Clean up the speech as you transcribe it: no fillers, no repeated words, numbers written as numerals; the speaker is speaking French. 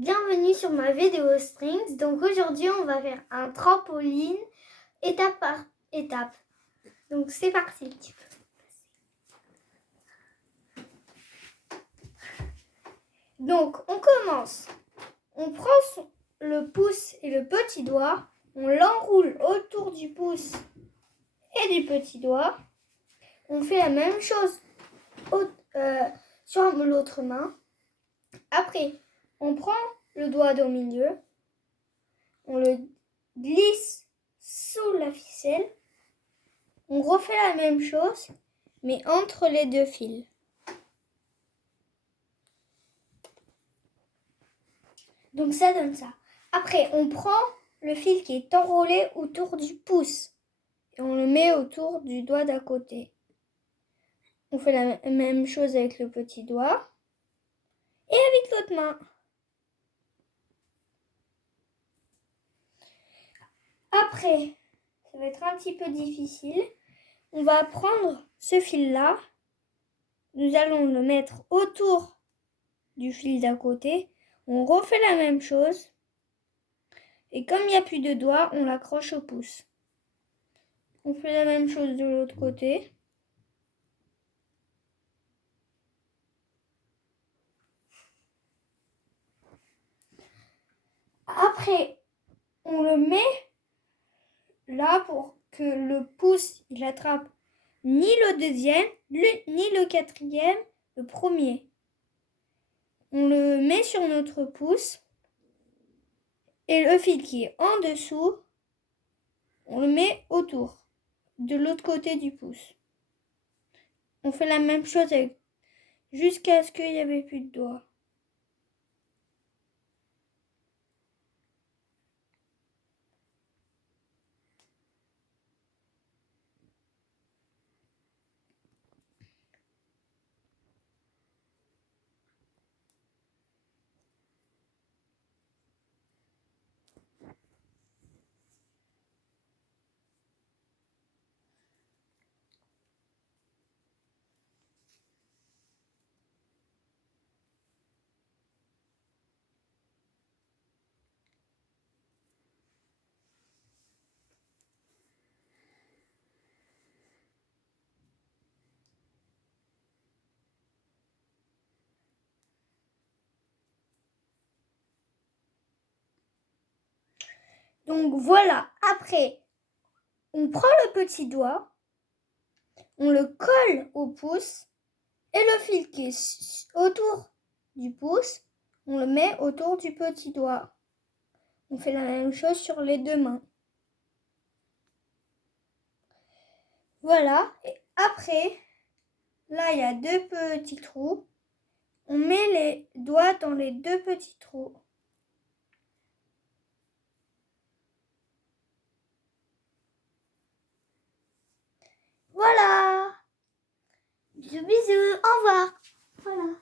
Bienvenue sur ma vidéo Strings. Donc aujourd'hui on va faire un trampoline étape par étape. Donc c'est parti. Donc on commence. On prend le pouce et le petit doigt. On l'enroule autour du pouce et du petit doigt. On fait la même chose sur l'autre main. Après, on prend le doigt au milieu. On le glisse sous la ficelle. On refait la même chose, mais entre les deux fils. Donc ça donne ça. Après, on prend le fil qui est enroulé autour du pouce et on le met autour du doigt d'à côté. On fait la même chose avec le petit doigt et avec l'autre main. Après, ça va être un petit peu difficile. On va prendre ce fil-là. Nous allons le mettre autour du fil d'à côté. On refait la même chose. Et comme il n'y a plus de doigts, on l'accroche au pouce. On fait la même chose de l'autre côté. Après, on le met là pour que le pouce il attrape ni le deuxième, ni le quatrième, le premier. On le met sur notre pouce et le fil qui est en dessous, on le met autour, de l'autre côté du pouce. On fait la même chose jusqu'à ce qu'il n'y avait plus de doigts. Donc voilà, après, on prend le petit doigt, on le colle au pouce et le fil qui est autour du pouce, on le met autour du petit doigt. On fait la même chose sur les deux mains. Voilà, et après, là il y a deux petits trous. On met les doigts dans les deux petits trous. Voilà. Bisous, bisous, au revoir. Voilà.